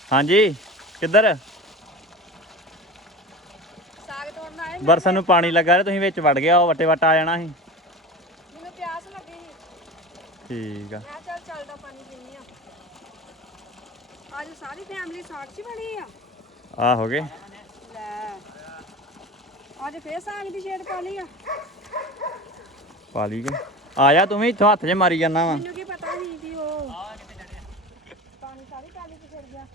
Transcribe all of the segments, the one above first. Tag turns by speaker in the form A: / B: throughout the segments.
A: ਹਾਂਜੀ ਕਿੱਧਰ
B: ਸਾਗ ਤੋੜਨਾ ਹੈ
A: ਬਰਸਨ ਨੂੰ ਪਾਣੀ ਲੱਗਾ ਰਿਹਾ ਤੁਸੀਂ ਵਿੱਚ ਵੜ ਗਿਆ ਉਹ ਵਟੇ ਵਟ ਆ ਜਾਣਾ ਸੀ
B: ਮੈਨੂੰ ਪਿਆਸ ਲੱਗੀ ਸੀ
A: ਠੀਕ ਆ
B: ਮੈਂ ਚੱਲ ਚੱਲਦਾ ਪਾਣੀ ਪੀਣੀ ਆ ਅੱਜ ਸਾਰੀ ਫੈਮਿਲੀ ਸਾਗ 'ਚ ਬਣੀ ਆ
A: ਆ ਹੋ ਗਏ
B: ਲੈ ਅੱਜ ਫੇਰ ਸਾਗ ਦੀ ਛੇੜ ਪਾ ਲਈ ਆ
A: ਪਾ ਲਈ ਗਏ ਆ ਜਾ ਤੂੰ ਵੀ ਇੱਥੋਂ ਹੱਥ 'ਚ ਮਾਰੀ ਜਾਂਦਾ ਵਾ
B: ਮੈਨੂੰ ਕੀ ਪਤਾ ਸੀ ਵੀ ਉਹ ਪਾਣੀ ਸਾਰੀ ਕਾਲੀ 'ਚ ਛਿੜ ਗਿਆ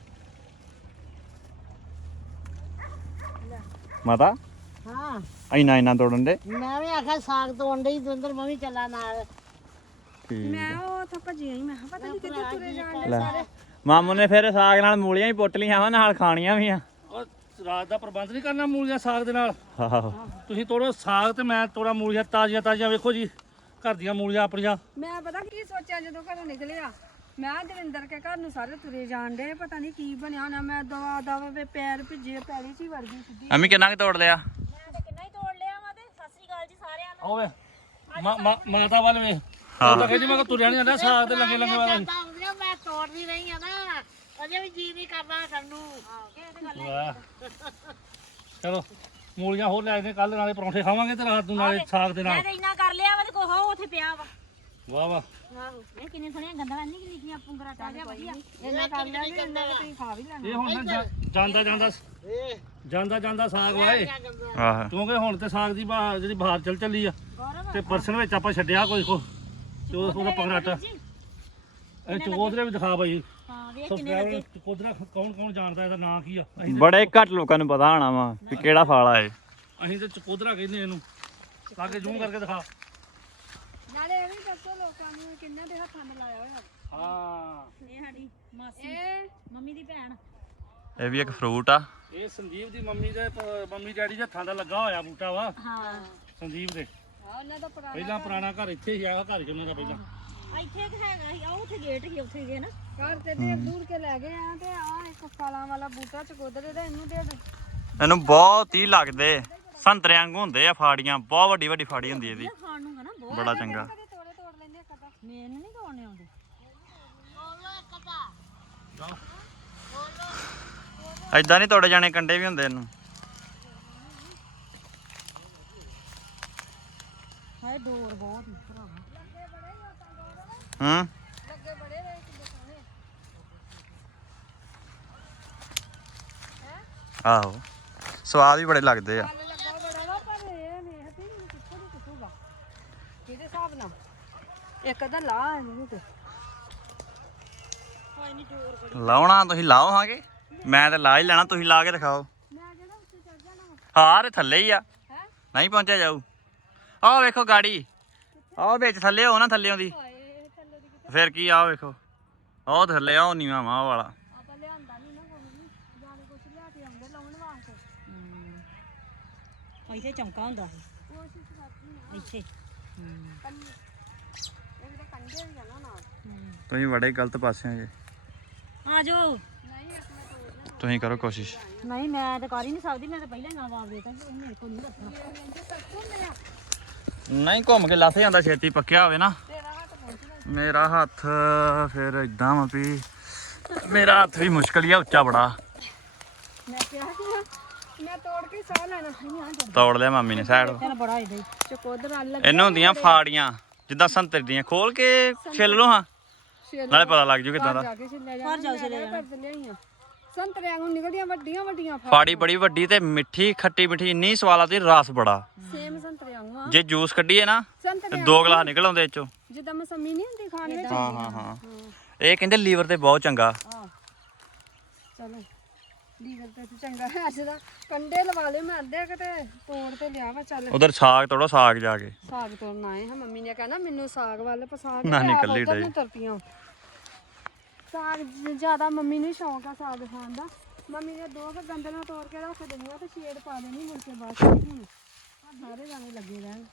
B: ਲੈ
A: ਮਾਤਾ
C: ਹਾਂ
A: ਇੰਨਾ ਤੋੜਨ ਦੇ
C: ਮੈਂ ਵੀ ਆਖਿਆ ਸਾਗ ਤੋੜਨ ਡਈ ਦਵਿੰਦਰ ਮੈਂ ਵੀ ਚੱਲਾਂ ਨਾਲ
A: ਠੀਕ
B: ਮੈਂ ਉਹ ਉੱਥੋਂ ਭੱਜੀ ਆਈ ਮੈਂ ਕਿਹਾ ਪਤਾ ਨਹੀਂ ਕਿੱਥੇ ਤੁਰੇ ਜਾਣ ਡੇ
A: ਲੈ
B: ਸਾਰੇ
A: ਮਾਮੂ ਨੇ ਫਿਰ ਸਾਗ ਨਾਲ ਮੂਲੀਆਂ ਵੀ ਪੁੱਟ ਲਈਆਂ ਵਾ ਨਾਲ ਖਾਣੀਆਂ ਵੀ ਆ
D: ਉਹ ਰਾਤ ਦਾ ਪ੍ਰਬੰਧ ਨਹੀਂ ਕਰਨਾ ਮੂਲੀਆਂ ਸਾਗ ਦੇ ਨਾਲ
A: ਆਹੋ
D: ਤੁਸੀਂ ਤੋੜੋ ਸਾਗ ਤੇ ਮੈਂ ਤੋੜਾ ਮੂਲੀਆਂ ਤਾਜ਼ੀਆਂ ਵੇਖੋ ਜੀ ਘਰ ਦੀਆਂ ਮੂਲੀਆਂ ਆਪਣੀਆਂ
B: ਮੈਂ ਪਤਾ ਕੀ ਸੋਚਿਆ ਜਦੋਂ ਘਰੋਂ ਨਿਕਲਿਆ ਮੈਂ ਦਵਿੰਦਰ ਕੇ ਘਰ ਨੂੰ ਸਾਰੇ ਤੁਰੇ ਜਾਣ ਡੇ ਪਤਾ ਨਹੀਂ ਕੀ ਬਣਿਆ ਹੋਣਾ ਮੈਂ ਦਵਾ ਦਵਾ ਵੇ ਪੈਰ ਭਿੱਜੇ ਪੈਲੀ 'ਚ ਹੀ ਵੜ ਗਈ ਸਿੱਧੀ
A: ਅਮੀ ਕਿੰਨਾ ਕੁ ਤੋੜ ਲਿਆ
E: ਮੈਂ ਤਾਂ ਕਿੰਨਾ ਹੀ ਤੋੜ ਲਿਆ ਵਾ ਤੇ ਸਤਿ ਸ੍ਰੀ ਅਕਾਲ ਜੀ ਸਾਰਿਆਂ ਨੂੰ
D: ਓਏ ਮਾਤਾ ਵੱਲ ਵੇ
A: ਹਾਂ।
D: ਉਹ ਤਾਂ ਕਹਿੰਦੀ ਮੈਂ ਕਿ ਤੁਰਿਆ ਨਹੀਂ ਜਾਂਦਾ ਸਾਗ ਤੇ ਲੱਗੇ ਵਾਲਾ
C: ਤਾਂ ਆਉਂਦੀਆਂ ਮੈਂ ਤੋੜਦੀ ਰਹੀ ਆ ਨਾ ਅਜੇ ਵੀ ਜੀ ਨਹੀਂ ਕਰਦਾ ਸਾਨੂੰ
D: ਵਾਹ ਚਲੋ ਮੂਲੀਆਂ ਹੋਰ ਲੈ ਆਏ ਕੱਲ ਨਾਲੇ ਪਰੌਂਠੇ ਖਾਵਾਂਗੇ ਤੇ ਰਾਤ ਨੂੰ ਨਾਲੇ ਸਾਗ ਦੇ
E: ਮੈਂ
D: ਨਾਲ
E: ਤਾਂ ਇੰਨਾ ਕਰ ਲਿਆ ਵਾ ਤੇ ਕੋਹ ਉੱਥੇ ਪਿਆ ਵਾ
D: ਵਾਹ ਵਾਹ
E: ਆਹੋ ਇਹ ਕਿੰਨੇ ਸੋਹਣੀਆਂ ਗੰਦਾਂ ਨਹੀਂ ਲਿਖੀਆਂ ਪੁੰਗਰਾ ਤਾਜ਼ਾ ਵਧੀਆ
B: ਇੰਨਾ ਕਰ ਲਿਆ ਕਿ ਇੰਨਾ ਕਿ ਤੁਸੀਂ ਖਾ ਵੀ ਲੈਣਾ
D: ਇਹ ਹੁਣ ਨਾ ਜਾਂਦਾ ਸਾਗ ਵਾਏ
A: ਆਹ
D: ਕਿਉਂਕਿ ਹੁਣ ਤੇ ਸਾਗ ਦੀ ਜਿਹੜੀ ਬਾਹਰ ਚੱਲੀ ਆ ਤੇ ਪਰਸਨ ਵਿੱਚ ਆਪਾਂ ਛੱਡਿਆ ਕੋਈ ਕੋ ਤੇ ਉਹਦਾ ਪੰਗਰਾਟਾ ਇਹ ਚਕੋਦਰੇ ਵੀ ਦਿਖਾ ਬਾਈ
E: ਹਾਂ ਵੇਖ ਕਿੰਨੇ
D: ਸਬਸਕ੍ਰਾਈਬਰ ਚਕੋਦਰਾ ਕੌਣ ਜਾਣਦਾ ਇਹਦਾ ਨਾਂ ਕੀ ਆ
A: ਬੜੇ ਘੱਟ ਲੋਕਾਂ ਨੂੰ ਪਤਾ ਹੋਣਾ ਵਾ ਕਿ ਕਿਹੜਾ ਫਲ ਆ ਇਹ
D: ਅਸੀਂ ਤੇ ਚਕੋਦਰਾ ਕਹਿੰਦੇ ਇਹਨੂੰ ਲਾਗੇ ਜ਼ੂਮ ਕਰਕੇ ਦਿਖਾ
B: ਨਾਲੇ ਇਹ ਵੀ ਦੱਸੋ ਲੋਕਾਂ ਨੂੰ ਕਿੰਨਾਂ ਦੇ ਹੱਥਾਂ ਨਾਲ ਲਾਇਆ ਹੋਇਆ
D: ਹਾਂ
E: ਇਹ ਸਾਡੀ ਮਾਸੀ
B: ਇਹ
E: ਮੰਮੀ ਦੀ ਭੈਣ
A: ਇਹ ਵੀ ਇੱਕ ਫਰੂਟ ਆ
D: ਇਹ ਸੰਦੀਪ ਦੀ ਮੰਮੀ ਡੈਡੀ ਦੇ ਹੱਥਾਂ ਦਾ ਲੱਗਾ ਹੋਇਆ ਬੂਟਾ ਵਾ
E: ਹਾਂ
D: ਸੰਦੀਪ ਦੇ
B: ਉਹਨਾਂ ਦਾ ਪੁਰਾਣਾ
D: ਪਹਿਲਾਂ ਪੁਰਾਣਾ ਘਰ ਇੱਥੇ ਹੀ ਆਇਆ ਘਰ ਚ ਉਹਨਾਂ ਦਾ ਪਹਿਲਾਂ
E: ਇੱਥੇ ਇੱਕ ਹੈਗਾ ਸੀ ਆ ਉੱਥੇ ਗੇਟ ਸੀ ਉੱਥੇ ਗਏ ਨਾ
B: ਘਰ ਤੇ ਦੂਰ ਕੇ ਲੈ ਗਏ ਆ ਤੇ ਆ ਇੱਕ ਫਲਾਂ ਵਾਲਾ ਬੂਟਾ ਚਕੋਦਰੇ ਦਾ ਇਹਨੂੰ ਦੇ ਦੇ
A: ਇਹਨੂੰ ਬਹੁਤ ਹੀ ਲੱਗਦੇ ਸੰਤਰੇ ਵਾਂਗੂ ਹੁੰਦੇ ਆ ਫਾੜੀਆਂ ਬਹੁਤ ਵੱਡੀ ਵੱਡੀ ਫਾੜੀ ਹੁੰਦੀ ਇਹਦੀ
E: ਖਾਣ ਨੂੰ ਨਾ ਬਹੁਤ
A: ਬੜਾ ਚੰਗਾ
B: ਕਦੇ ਤੋੜੇ ਤੋੜ ਲੈਂਦੇ ਕਦਾ
E: ਮੈਨੂੰ ਨਹੀਂ ਤੋੜਨੇ ਆਉਂਦੇ
A: ਏਦਾਂ ਨਹੀਂ ਤੋੜੇ ਜਾਣੇ ਕੰਡੇ ਵੀ ਹੁੰਦੇ ਇਹਨੂੰ
E: ਹਾਏ ਡੋਰ ਬਹੁਤ ਭਰਾਵਾ
A: ਹੂੰ
B: ਲੱਗੇ ਬੜੇ ਰਹੇ ਕਿੰਨੇ ਸੋਹਣੇ
A: ਆਹੋ ਸਵਾਦ ਵੀ ਬੜੇ ਲੱਗਦੇ ਆ
B: ਫਲ ਲੱਗਾ ਬੜਾ ਵਾ ਪਰ ਇਹ ਵੇਖਦੀ ਨਹੀਂ ਕਿੱਥੋਂ ਦੀ ਕਿੱਥੋਂ ਕਿਹਦੇ ਹਿਸਾਬ ਨਾਲ ਇੱਕ ਅੱਧਾ ਲਾ ਇਹਨੂੰ ਤੇ
A: ਲਾਉਣਾ ਤੁਸੀਂ ਲਾਓ ਹਾਂਗੇ ਮੈਂ ਤਾਂ ਲਾ ਹੀ ਲੈਣਾ ਤੁਸੀਂ ਲਾ ਕੇ ਦਿਖਾਓ
B: ਮੈਂ ਜਿਹੜਾ ਉੱਤੇ ਚੜ ਜਾਣਾ ਵਾ
A: ਹਾਂ ਤੇ ਥੱਲੇ ਹੀ ਆ
B: ਹੈ
A: ਨਹੀਂ ਪਹੁੰਚਿਆ ਜਾਊ ਆਹ ਵੇਖੋ ਗਾੜੀ ਆਹ ਵਿੱਚ ਥੱਲੇ ਹੋ ਨਾ ਥੱਲੇ ਆਉਂਦੀ
B: ਹਾਏ ਥੱਲੇ ਦੀ ਕਿਤੇ
A: ਫਿਰ ਕੀ ਆਹ ਵੇਖੋ ਆਹ ਥੱਲੇ ਆ ਉਹ ਨੀਵਾਂ ਵਾ ਉਹ ਵਾਲਾ
B: ਆਪਾਂ ਲਿਆਂਦਾ ਨਹੀਂ ਨਾ ਕੋਈ ਨਹੀਂ ਜਾਣੇ ਕੁਛ ਲਿਆ ਕੇ ਆਉਂਦੇ ਲਾਉਣ ਵਾਸਤੇ
E: ਇੱਥੇ ਚੌਂਕਾ ਹੁੰਦਾ ਸੀ
B: ਕੋਸ਼ਿਸ਼ ਕਰਦੀ ਆ
E: ਇੱਥੇ
B: ਕੰਨੀ ਇਹ ਤਾਂ ਕੰਡੇ ਵੀ ਆ ਨਾ ਨਾਲ
A: ਤੁਸੀਂ ਬੜੇ ਗਲਤ ਪਾਸੇ ਹੋ ਜੀ
E: ਆ ਜਾਓ
B: ਨਹੀਂ ਇੱਕ ਮੈਂ ਤੋੜ
A: ਤੁਸੀਂ ਕਰੋ ਕੋਸ਼ਿਸ਼
E: ਨਹੀਂ ਮੈਂ ਤਾਂ ਕਰ ਹੀ ਨਹੀਂ ਸਕਦੀ ਮੈਂ ਤਾਂ ਪਹਿਲਾਂ ਹੀ ਜਵਾਬ ਦੇਤਾ ਕਿ ਉਹ ਮੇਰੇ ਕੋਲ ਨਹੀਂ ਦੱਸਣਾ
A: ਨਹੀਂ ਘੁੰਮ ਕੇ ਲੱਥ ਜਾਂਦਾ ਛੇਤੀ ਪੱਕਿਆ ਹੋਵੇ ਨਾ
B: ਤੇਰਾ ਹੱਥ ਪਹੁੰਚਣਾ
A: ਮੇਰਾ ਹੱਥ ਫਿਰ ਇਦਾਂ ਵਾ ਵੀ ਮੇਰਾ ਹੱਥ ਵੀ ਮੁਸ਼ਕਲ ਹੀ ਆ ਉੱਚਾ ਬੜਾ
B: ਮੈਂ ਕਿਹਾ ਕਿ ਮੈਂ ਤੋੜ ਕੇ ਸਾਹ ਲੈਣਾ ਨਹੀਂ ਆ ਜਾ
A: ਤੋੜ ਲਿਆ ਮਾਮੀ ਨੇ ਸਾਈਡ
E: ਤੇਰਾ ਬੜਾ ਇਹਦਾ ਹੀ
B: ਚਕੋਦਰ ਅਲੱਗ
A: ਇਹਨੂੰ ਹੁੰਦੀਆਂ ਫਾੜੀਆਂ ਜਿੱਦਾਂ ਸੰਤਰੇ ਦੀਆਂ ਖੋਲ ਕੇ ਛਿੱਲ ਲਓ ਹਾਂ ਨਾਲੇ ਪਤਾ ਲੱਗ ਜੂ ਕਿਦਾਂ ਦਾ
B: ਜਾ ਕੇ ਛਿੱਲਿਆ ਜਾ
E: ਘਰ ਜਾ ਛਿੱਲਿਆ ਜਾਣਾ।
B: ਕਰ ਲਿਆਈਆਂ ਸੰਤਰਿਆਂ ਨੂੰ ਨਿਕਲਦੀਆਂ ਵੱਡੀਆਂ ਵੱਡੀਆਂ
A: ਫਾੜੀ ਬੜੀ ਵੱਡੀ ਤੇ ਮਿੱਠੀ ਖੱਟੀ ਮਿੱਠੀ ਇੰਨੀ ਸਵਾਦ ਆਉਂਦੀ ਰਸ ਬੜਾ
B: ਸੇਮ ਸੰਤਰਿਆਂ ਨੂੰ
A: ਜੇ ਜੂਸ ਕੱਢੀਏ ਨਾ ਤੇ
B: ਸੰਤਰਿਆਂ
A: 2 ਗਲਾਸ ਨਿਕਲ ਆਉਂਦੇ ਇਹ ਚੋਂ
B: ਜਿੱਦਾਂ ਮਸੰਮੀ ਨਹੀਂ ਹੁੰਦੀ ਖਾਣ ਵਿੱਚ
A: ਹਾਂ ਹਾਂ ਹਾਂ ਇਹ ਕਹਿੰਦੇ ਲੀਵਰ ਤੇ ਬਹੁਤ ਚੰਗਾ
B: ਆ ਚਲੋ ਲੀਵਰ ਤੇ ਚੰਗਾ ਹੈ ਅੱਜ ਦਾ ਕੰਡੇ ਲਵਾ ਲਏ ਮੈਂ ਅੱਧੇ ਕਿਤੇ ਤੋੜ ਤੇ ਲਿਆ ਵਾ ਚੱਲ
A: ਉਧਰ ਸਾਗ ਤੋੜੋ ਸਾਗ ਜਾ ਕੇ
B: ਸਾਗ ਤੋੜਨ ਆਏ ਹਾਂ ਮੰਮੀ ਨੇ ਕਹਿਣਾ ਮੈਨੂੰ ਸਾਗ ਵੱਲ ਪਸਾਗ
A: ਨਾ ਨਿਕਲੀ ਡਈ।
B: ਤਰਪੀਆਂ ਸਾਗ ਜ਼ਿਆਦਾ ਮੰਮੀ ਨੂੰ ਸ਼ੌਂਕ ਆ ਸਾਗ ਖਾਣ ਦਾ ਮੰਮੀ ਨੇ ਦੋ ਕੁ ਗੰਦਲਾਂ ਤੋੜ ਕੇ ਰੱਖ ਦੇਣੀਆਂ ਤੇ ਛੇੜ ਪਾ ਦੇਣੀ ਮੁੜ ਕੇ ਬਾਅਦ ਚ ਹੁਣ ਆਹ ਸਾਰੇ ਜਾਣੇ ਲੱਗੇ ਰਹਿਣ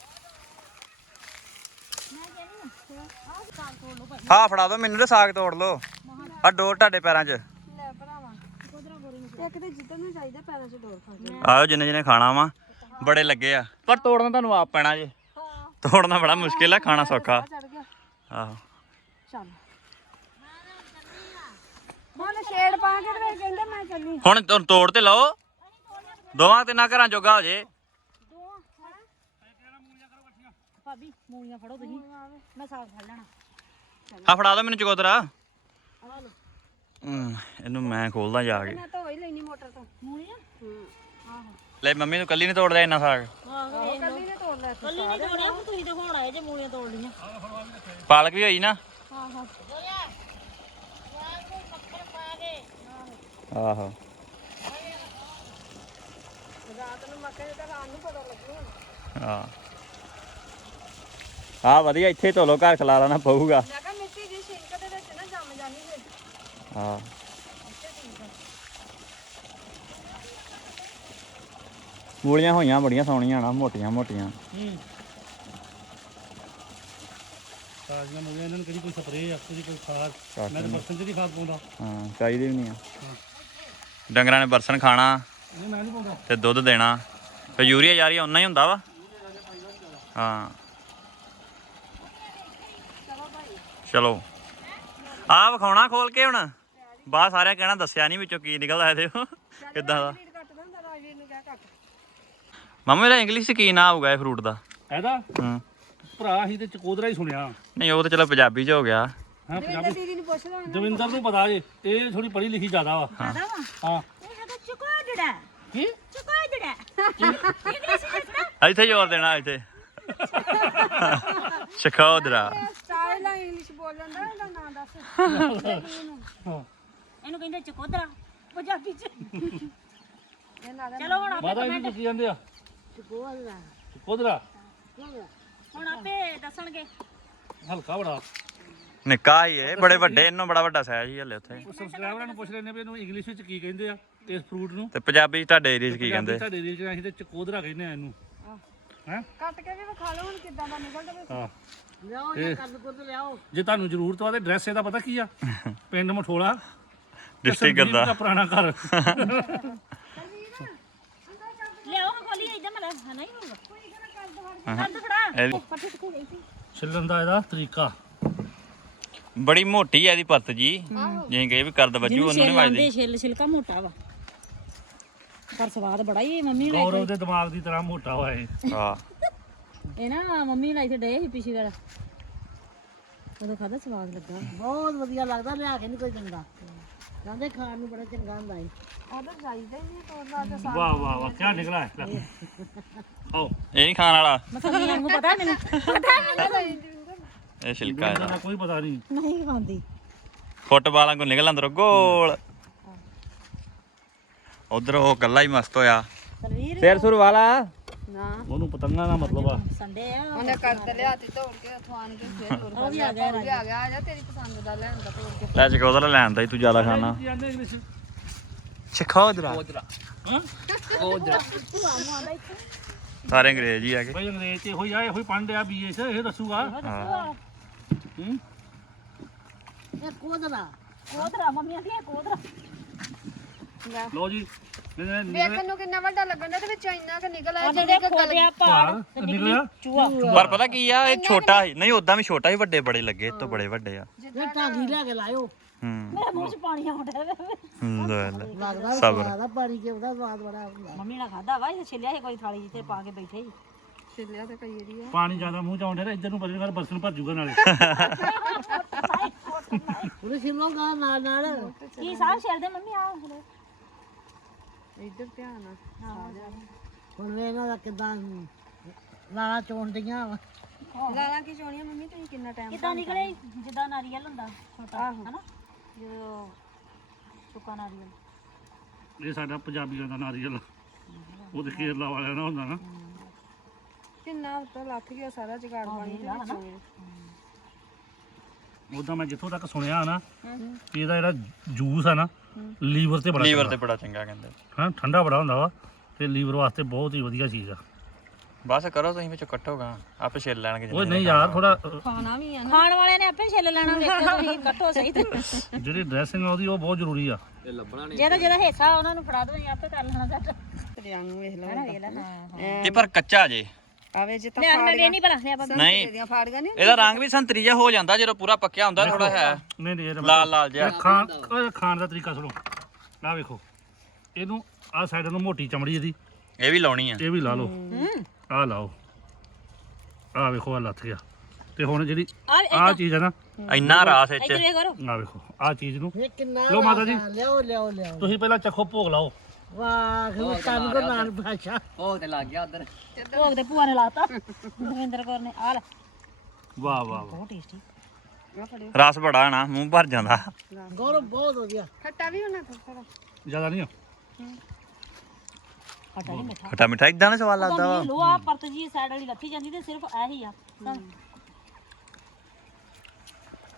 A: ਹਾਂ ਫੜਾ ਦੋ ਮੈਨੂੰ ਤੇ ਸਾਗ ਤੋੜ ਲਓ ਆ ਡੋਰ ਤੁਹਾਡੇ ਪੈਰਾਂ 'ਚ
B: ਲੈ ਭਰਾਵਾ ਇੱਕ ਤੇ ਜਿੱਦਣ ਨੂੰ ਚਾਹੀਦਾ ਪੈਰਾਂ 'ਚ ਡੋਰ ਖਾ ਕੇ
A: ਆਇਓ ਜਿੰਨੇ ਜਿਹਨੇ ਖਾਣਾ ਵਾ ਬੜੇ ਲੱਗੇ ਆ ਪਰ ਤੋੜਨਾ ਤੁਹਾਨੂੰ ਆਪ ਪੈਣਾ ਜੇ
B: ਹਾਂ
A: ਤੋੜਨਾ ਬੜਾ ਮੁਸ਼ਕਿਲ ਆ ਖਾਣਾ ਸੌਖਾ
B: ਚੜ ਗਿਆ
A: ਆਹੋ
B: ਚੱਲ ਹੁਣ ਛੇੜ ਪਾ ਆ ਕੇ ਤੇ ਕਹਿੰਦੇ ਮੈਂ ਚੱਲੀ
A: ਹੁਣ ਤੋੜ ਤੇ ਲਓ ਦੋਵਾਂ ਤਿੰਨਾਂ ਘਰਾਂ ਜੋਗਾ ਹੋ ਜੇ
E: ਭਾਬੀ ਮੂਲੀਆਂ ਫੜੋ ਤੁਸੀਂ ਮੈਂ ਸਾਗ ਫੜ ਲੈਣਾ
A: ਆ ਫੜਾ ਦੋ ਮੈਨੂੰ ਚਕੋਤਰਾ
E: ਆ ਲਓ
A: ਇਹਨੂੰ ਮੈਂ ਖੋਲਦਾ ਜਾ ਕੇ
B: ਮੈਂ ਧੋ ਹੀ ਲੈਣੀ ਮੋਟਰ ਤੋਂ
E: ਮੂਲੀਆਂ ਆਹੋ
A: ਲੈ ਮੰਮੀ ਨੂੰ ਕੱਲੀ ਨਹੀਂ ਤੋੜਦਾ ਇੰਨਾ ਸਾਗ
E: ਆਹੋ
B: ਕੱਲੀ ਨੇ ਤੋੜ ਲੈ
E: ਕੱਲੀ ਨਹੀਂ ਤੋੜਿਆ ਤੁਸੀਂ ਤਾਂ ਹੁਣ ਆਏ ਜੇ ਮੂਲੀਆਂ ਤੋੜ ਲੀਆਂ
A: ਪਾਲਕ ਵੀ ਹੋਈ ਨਾ
B: ਹਾਂ ਹਾਂ
A: ਆਹੋ
B: ਰਾਤ ਨੂੰ ਮੱਕੇ ਦਾ ਰਾਤ ਨੂੰ ਪਤਾ ਲੱਗੂ
A: ਹਾਂ ਆ ਵਧੀਆ ਇੱਥੇ ਧੋ ਲੋ ਘਰ ਖਲਾਰਾ ਨਾ ਪਊਗਾ
B: ਮੈਂ ਕਿਹਾ ਮਿੱਟੀ ਦੀ ਛਿਲਕ ਦੇ ਵਿੱਚ ਨਾ ਜੰਮ ਜਾਣੀ ਫਿਰ
A: ਹਾਂ ਮੂਲੀਆਂ ਹੋਈਆਂ ਬੜੀਆਂ ਸੋਹਣੀਆਂ ਨਾ ਮੋਟੀਆਂ ਮੋਟੀਆਂ
D: ਤਾਜ਼ੀਆਂ ਮੂਲੀਆਂ ਇਹਨਾਂ ਨੂੰ ਕਿਹੜੀ ਕੋਈ ਸਪਰੇਅ ਆ ਕੋਈ ਖਾਦ ਮੈਂ ਤਾਂ ਬਰਸਨ 'ਚ ਨਹੀਂ ਖਾਦ ਪਾਉਂਦਾ
A: ਹਾਂ ਚਾਹੀਦੀ ਵੀ ਨਹੀਂ ਆ ਡੰਗਰਾਂ ਨੇ ਬਰਸਨ ਖਾਣਾ
D: ਇਹ ਮੈਂ ਨਹੀਂ ਪਾਉਂਦਾ
A: ਤੇ ਦੁੱਧ ਦੇਣਾ ਤੇ ਯੂਰੀਆ ਯਾਰੀਆ ਉਨਾ ਹੀ ਹੁੰਦਾ ਵਾ ਹਾਂ ਚਲੋ ਆ ਵਿਖਾਉਣਾ ਖੋਲ ਕੇ ਹੁਣ ਬਾਹਰ ਸਾਰਿਆਂ ਕਹਿਣਾ ਦੱਸਿਆ ਨਹੀਂ ਵਿੱਚੋਂ ਕੀ ਨਿਕਲਦਾ ਇਹਦੇ ਕਿੱਦਾਂ ਦਾ
B: ਕੱਟ ਦਿੰਦਾ ਰਾਜਵੀਰ ਨੂੰ ਕਹਿ ਕੱਟ
A: ਮੰਮੀ ਦਾ ਇੰਗਲਿਸ਼ 'ਚ ਕੀ ਨਾਂ ਆਊਗਾ ਇਹ ਫਰੂਟ ਦਾ
D: ਇਹਦਾ
A: ਹੂੰ
D: ਭਰਾ ਹੀ ਤੇ ਚਕੋਦਰਾ ਹੀ ਸੁਣਿਆ
A: ਨਹੀਂ ਉਹ ਤਾਂ ਚਲੋ ਪੰਜਾਬੀ 'ਚ ਹੋ ਗਿਆ
D: ਹਾਂ ਪੰਜਾਬੀ
B: ਦੀਦੀ ਨੂੰ ਪੁੱਛ ਲਓ
D: ਦਵਿੰਦਰ ਨੂੰ ਪਤਾ ਜੇ ਇਹ ਥੋੜੀ ਪੜ੍ਹੀ ਲਿਖੀ ਜ਼ਿਆਦਾ ਵਾ
E: ਆਦਾ ਵਾ
D: ਹਾਂ
E: ਇਹ ਤਾਂ ਚੁਕੋਦੜਾ
D: ਕੀ
E: ਚੁਕੋਦੜਾ ਇੰਗਲਿਸ਼ ਦੱਸਣਾ
A: ਇੱਥੇ ਜ਼ੋਰ ਦੇਣਾ ਇੱਥੇ ਸ਼ਖੋਦਰਾ
B: ਸਟਾਈਲ ਆ ਇੰਗਲਿਸ਼ ਬੋਲਣ ਦਾ ਇਹਦਾ ਨਾਂ ਦੱਸ
D: ਹਾਂ
E: ਇਹਨੂੰ ਕਹਿੰਦੇ ਚੁਕੋਦਰਾ ਪੰਜਾਬੀ ਚ
B: ਇਹ ਨਾਂ ਦਾ
E: ਚਲੋ ਹੁਣ ਆਪੇ
D: ਮਾਤਾ ਇਹਨੂੰ ਕੀ ਕਹਿੰਦੇ ਆ ਚਕੋਦਰਾ
E: ਹੁਣ ਆਪੇ ਦੱਸਣਗੇ
D: ਹਲਕਾ ਬੜਾ
A: ਨਿੱਕਾ ਹੀ ਇਹ ਬੜੇ ਵੱਡੇ ਇਹਨੂੰ ਬੜਾ ਵੱਡਾ ਸਾਈਜ਼ ਹੀ ਹਲੇ ਉੱਥੇ
D: ਸਬਸਕ੍ਰਾਈਬਰਾਂ ਨੂੰ ਪੁੱਛ ਲੈਣੇ ਵੀ ਇਹਨੂੰ ਇੰਗਲਿਸ਼ ਵਿੱਚ ਕੀ ਕਹਿੰਦੇ ਆ ਇਸ ਫਰੂਟ ਨੂੰ
A: ਤੇ ਪੰਜਾਬੀ 'ਚ ਤੁਹਾਡੇ ਏਰੀਆ 'ਚ ਕੀ ਕਹਿੰਦੇ
D: ਤੁਹਾਡੇ ਏਰੀਆ 'ਚ ਅਸੀਂ ਤੇ ਚਕੋਦਰਾ ਕਹਿੰਦੇ ਆ ਇਹਨੂੰ ਹੈ
B: ਕੱਟ ਕੇ ਵੀ ਵਿਖਾ ਲਓ ਹੁਣ ਕਿੱਦਾਂ ਦਾ ਨਿਕਲਦਾ ਵੇ
D: ਹਾਂ
C: ਲਿਆਓ ਇਹ ਕੰਦ ਕੁੰਦ ਲਿਆਓ
D: ਜੇ ਤੁਹਾਨੂੰ ਜ਼ਰੂਰਤ ਵਾ ਤੇ ਐਡਰੈਸ ਇਹਦਾ ਪਤਾ ਕੀ ਆ ਪਿੰਡ ਮਠੋਲਾ
A: ਡਿਸਟ੍ਰਿਕਟ
D: ਸੰਦੀਪ
A: ਦਾ
D: ਦਾ ਪੁਰਾਣਾ ਘਰ
E: ਲਿਆਓ ਖੋਲੀ ਇਦਾਂ ਮੈਂ ਹਾਂ ਨਹੀਂ ਹੋਊਗਾ ਕੰਦ ਫੜਾ
A: ਇਹ
E: ਪੱਠੇ ਕਿੱਥੇ ਗਈ ਸੀ
D: ਛਿੱਲਣ ਦਾ ਇਹਦਾ ਤਰੀਕਾ
A: ਬੜੀ ਮੋਟੀ ਆ ਇਹਦੀ ਪਰਤ ਜੀ ਜਿਵੇਂ ਕਹੇ ਵੀ ਕਰਦ ਵੱਜੂ ਉਹਨੂੰ ਨਹੀਂ ਵੱਜਦੀ
E: ਛਿਲਕਾ ਮੋਟਾ ਵਾ ਪਰ ਸਵਾਦ ਬੜਾ ਹੀ ਮੰਮੀ ਨੇ
D: ਗੌਰਵ ਦੇ ਦਿਮਾਗ ਦੀ ਤਰ੍ਹਾਂ ਮੋਟਾ ਹੋਇਆ ਇਹ
A: ਹਾਂ
E: ਇਹ ਨਾ ਮੰਮੀ ਨੇ ਇੱਥੇ ਡੇ ਸੀ ਪਿਛਲੀ ਵਾਰ ਉਦੋਂ ਖਾਦਾ ਸਵਾਦ ਲੱਗਾ
C: ਬਹੁਤ ਵਧੀਆ ਲੱਗਦਾ ਲਿਆ ਕੇ ਨਹੀਂ ਕੋਈ ਦਿੰਦਾ ਕਹਿੰਦੇ ਖਾਣ ਨੂੰ ਬੜਾ ਚੰਗਾ ਹੁੰਦਾ ਹੈ
B: ਉਹਦਾ ਜਾਈਦਾ ਹੀ ਨਹੀਂ ਤੋੜਨਾ ਤੇ
D: ਵਾਹ ਵਾਹ ਵਾਹ ਕੀ ਨਿਕਲਾ ਹੈ ਆਓ
A: ਇਹ ਨਹੀਂ ਖਾਣ ਵਾਲਾ
E: ਮਸਾਲੇ ਵਾਂਗੂ ਪਤਾ ਮੈਨੂੰ
A: ਇਹ ਛਿਲਕਾ ਇਹਦਾ
D: ਇਹਦਾ ਕੋਈ ਪਤਾ ਨਹੀਂ
E: ਨਹੀਂ ਖਾਂਦੀ
A: ਫੁੱਟਬਾਲਾਂ ਕੋ ਨਿਕਲ ਅੰਦਰੋਂ ਗੋਲ ਉਧਰ ਉਹ ਕੱਲਾ ਹੀ ਮਸਤ ਹੋਇਆ
E: ਤਲਵੀਰ
A: ਸਿਰ ਸੁਰ ਵਾਲਾ
B: ਨਾ
D: ਉਹਨੂੰ ਪਤੰਗਾ ਦਾ ਮਤਲਬ ਆ
E: ਸੰਡੇ ਆ
B: ਉਹਨੇ ਕੱਟ ਲਿਆ ਤੇ ਤੋੜ ਕੇ ਥਵਾਨ ਕੇ ਫੇਰ ਹੋਰ
E: ਉਹ ਵੀ ਆ ਗਿਆ
B: ਆ ਗਿਆ ਆ ਜਾ ਤੇਰੀ ਪਸੰਦ ਦਾ ਲੈਣ ਦਾ ਤੋੜ ਕੇ
A: ਲੈ ਚਕੋਦਰਾ ਲੈਣ ਦਾ ਹੀ ਤੂੰ ਜ਼ਿਆਦਾ ਖਾਣਾ
D: ਕੀ ਆਂਦੇ ਇੰਗਲਿਸ਼
A: ਚਕੋਦਰਾ
D: ਹਾਂ
A: ਸਾਰੇ ਅੰਗਰੇਜ਼ ਹੀ ਆ ਗਏ
D: ਬਈ ਅੰਗਰੇਜ਼ ਚ ਹੋਈ ਆ ਇਹੋ ਹੀ ਪੰਡ ਆ ਬੀਏ ਚ ਇਹ ਦੱਸੂਗਾ ਹੂੰ
C: ਇਹ ਕੋਦਲਾ
E: ਕੋਦਰਾ ਮੰਮੀ ਆਂਦੀ ਹੈ ਕੋਦਰਾ
D: ਲੋ ਜੀ
B: ਵੇਖਣ ਨੂੰ ਕਿੰਨਾ ਵੱਡਾ ਲੱਗਣ ਦਾ ਤੇ ਵਿੱਚ ਇੰਨਾ ਕਿ ਨਿਕਲ ਆਇਆ
E: ਜਿਹੜੇ ਖੋਦਿਆ ਪਹਾੜ
D: ਭਾਰ ਨਿਕਲਿਆ
E: ਚੂਹਾ
A: ਪਰ ਪਤਾ ਕੀ ਆ ਇਹ ਛੋਟਾ ਸੀ ਨਹੀਂ ਉਦਾਂ ਵੀ ਛੋਟਾ ਹੀ ਵੱਡੇ ਬੜੇ ਲੱਗੇ ਇਹ ਤੋਂ ਬੜੇ ਵੱਡੇ ਆ
C: ਇਹ ਢਾਗੀ ਲੈ ਕੇ ਲਾਇਓ
A: ਹੂੰ
E: ਮੇਰੇ ਮੂੰਹ 'ਚ ਪਾਣੀ ਆਉਂਦਾ
A: ਲੈ ਲੈ
C: ਲੱਗਦਾ
A: ਸਬਰ
C: ਸਵਾਦ ਆ ਪਾਣੀ ਕੇ ਉਹਦਾ ਸਵਾਦ ਬੜਾ ਹੁੰਦਾ
E: ਮੰਮੀ ਨੇ ਖਾਦਾ ਵਾ ਇਹ ਛਿੱਲਿਆ ਸੀ ਕੋਈ ਥਾਲੀ ਜਿੱਤੇ ਪਾ ਕੇ ਬੈਠੇ ਸੀ
B: ਛਿੱਲਿਆ ਤੇ ਕਈ ਏਰੀਆ
D: ਪਾਣੀ ਜ਼ਿਆਦਾ ਮੂੰਹ ਚ ਆਉਂਦਾ ਨਾ ਇੱਧਰ ਨੂੰ ਬਦਲ ਕਰ ਬਰਸਨ ਭਰ ਜੂਗਾ ਨਾਲੇ
C: ਉਹਨੇ ਛਿੱਲੋਗਾ ਨਾਲ ਨਾਲ
E: ਕੀ ਸਾਹ ਛਿਲਦੇ ਮੰਮੀ ਆ
B: ਇੱਧਰ ਧਿਆਨ ਨਾਲ
C: ਹੁਣ ਵੇ ਇਹਨਾਂ ਦਾ ਕਿਦਾਂ ਲਾਲਾ ਚੋਣਦੀਆਂ ਵਾ
B: ਲਾਲਾ ਕੀ ਚੋਣੀਆਂ ਮੰਮੀ ਤੁਸੀਂ ਕਿੰਨਾ ਟਾਈਮ
E: ਕਿਦਾਂ ਨਿਕਲੇ ਜਿੱਦਾਂ ਨਾਰੀਅਲ ਹੁੰਦਾ ਛੋਟਾ ਹਨਾ ਜੋ ਸੁੱਕਾ ਨਾਰੀਅਲ
D: ਇਹ ਸਾਡਾ ਪੰਜਾਬੀਆਂ ਦਾ ਨਾਰੀਅਲ ਉਹ ਤੇ ਕੇਰਲਾ ਵਾਲਿਆਂ ਦਾ ਹੁੰਦਾ ਨਾ
B: ਕਿੰਨਾ ਉੱਤੇ ਲੱਥ ਗਿਆ ਸਾਰਾ ਜਗਾੜ ਪਾਣੀ ਦੇ ਵਿੱਚੋਂ
D: ਉਦਾਂ ਮੈਂ ਜਿੱਥੋਂ ਤੱਕ ਸੁਣਿਆ ਨਾ ਕਿ ਇਹਦਾ ਜਿਹੜਾ ਜੂਸ ਆ ਨਾ ਲੀਵਰ ਤੇ ਬੜਾ
A: ਲੀਵਰ
D: ਚੰਗਾ।
A: ਤੇ ਬੜਾ ਚੰਗਾ ਕਹਿੰਦੇ
D: ਹਾਂ ਠੰਡਾ ਬੜਾ ਹੁੰਦਾ ਵਾ ਤੇ ਲੀਵਰ ਵਾਸਤੇ ਬਹੁਤ ਹੀ ਵਧੀਆ ਚੀਜ਼ ਆ
A: ਬਸ ਕਰੋ ਤੁਸੀਂ ਵਿੱਚੋਂ ਕੱਟੋਗਾ ਆਪੇ ਛਿੱਲ ਲੈਣਗੇ
D: ਓਏ ਨਹੀਂ ਯਾਰ ਥੋੜਾ
B: ਖਾਣਾ ਵੀ ਆ ਨਾ
E: ਖਾਣ ਵਾਲਿਆਂ ਨੇ ਆਪੇ ਛਿੱਲ ਲੈਣਾ ਵੇਖੋ ਤੁਸੀਂ ਕੱਟੋ ਸਹੀ ਤੇ
D: ਜਿਹੜੀ ਡਰੈਸਿੰਗ ਆ ਉਹਦੀ ਉਹ ਬਹੁਤ ਜ਼ਰੂਰੀ ਆ
E: ਜਿਹੜਾ ਹਿੱਸਾ ਉਹਨਾਂ ਨੂੰ ਫੜਾ ਦੋ ਆਪੇ ਕਰ ਲੈਣਾ ਸੈੱਟ
B: ਰਿਆਂਗ ਵੇਖ ਲਓ
A: ਇਹ ਪਰ ਕੱਚਾ ਜੇ
B: ਆਵੇ ਜੇ ਤਾਂ
E: ਮੈਂ ਨਹੀਂ ਭਲਾ ਲਿਆ ਬਾਬਾ
A: ਨਹੀਂ
B: ਦੀਆਂ ਫਾੜੀਆਂ ਨਹੀਂ
A: ਇਹਦਾ ਰੰਗ ਵੀ ਸੰਤਰੀ ਜਿਹਾ ਹੋ ਜਾਂਦਾ ਜਦੋਂ ਪੂਰਾ ਪੱਕਿਆ ਹੁੰਦਾ ਥੋੜਾ ਹੈ
D: ਨਹੀਂ ਨਹੀਂ ਇਹ
A: ਲਾਲ ਲਾਲ ਜਿਹਾ
D: ਖਾਣ ਦਾ ਤਰੀਕਾ ਸੁਣੋ ਆਹ ਵੇਖੋ ਇਹਨੂੰ ਆਹ ਸਾਈਡ ਨੂੰ ਮੋਟੀ ਚਮੜੀ ਇਹਦੀ
A: ਇਹ ਵੀ ਲਾਉਣੀ ਆ।
D: ਇਹ ਵੀ ਲਾ ਲਓ ਆਹ ਲਾਓ ਆਹ ਵੇਖੋ ਆਹ ਲੱਥ ਗਿਆ ਤੇ ਹੁਣ ਜਿਹੜੀ ਆਹ ਚੀਜ਼ ਹੈ ਨਾ
A: ਇੰਨਾ ਰਾਸ ਵਿੱਚ
E: ਇੱਧਰ ਇਹ ਕਰੋ
D: ਆਹ ਵੇਖੋ ਆਹ ਚੀਜ਼ ਨੂੰ
C: ਇਹ ਕਿੰਨਾ
D: ਲਓ ਮਾਤਾ ਜੀ।
C: ਲਿਆਓ ਲਿਆਓ ਲਿਆਓ
D: ਤੁਸੀਂ ਪਹਿਲਾਂ ਚੱਖੋ ਭੋਗ ਲਾਓ
C: ਵਾਹ ਗੁਰੂ ਕੋ ਨਾਨ ਭਾਸ਼ਾ
E: ਭੋਗ ਤੇ ਭੂਆ ਨੇ ਲਾਤਾ ਦਵਿੰਦਰ ਕੌਰ ਨੇ ਆ ਲੈ
D: ਵਾਹ ਵਾਹ ਵਾਹ
E: ਬਹੁਤ ਟੇਸਟੀ
A: ਰਸ ਬੜਾ ਨਾ ਮੂੰਹ ਭਰ ਜਾਂਦਾ।
C: ਗੌਰਵ ਬਹੁਤ ਵਧੀਆ
B: ਖੱਟਾ ਵੀ ਹੋਣਾ ਥੋੜਾ
D: ਜ਼ਿਆਦਾ ਨਹੀਂ ਆ
E: ਖੱਟਾ ਨਹੀਂ ਮਿੱਠਾ
A: ਖੱਟਾ ਮਿੱਠਾ ਇਦਾਂ ਦਾ ਸਵਾਦ ਲੱਗਦਾ ਵਾ।
E: ਲੋਹਾ ਪਰਤ ਜੀ ਸਾਈਡ ਵਾਲੀ ਲੱਥੀ ਜਾਂਦੀ ਤੇ ਸਿਰਫ ਇਹੀ ਆ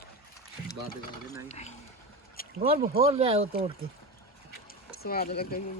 C: ਗੌਰਵ ਹੋਰ ਲਿਆਓ ਤੋੜ ਕੇ
B: ਸਵਾਦ ਲੱਗਾ